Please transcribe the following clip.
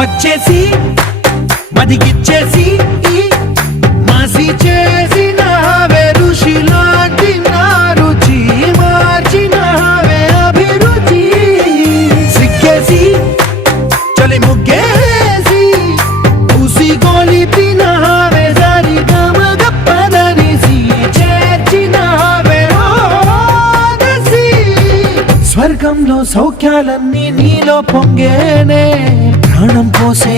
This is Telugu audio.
వచ్చేసి మదిగిచ్చేసి మాసి చేసినావే ఋషిలాంటి నా రుచి మార్చినావే అభిరుచి సిగ్గేసి చలి ముగ్గేసి ఉసి గోలిపినావే సరి గమగప్పదనిసి చేర్చినావే ఓదసి స్వర్గంలో సౌఖ్యాలన్నీ నీలో పొంగేనే ప్రాణం పోసే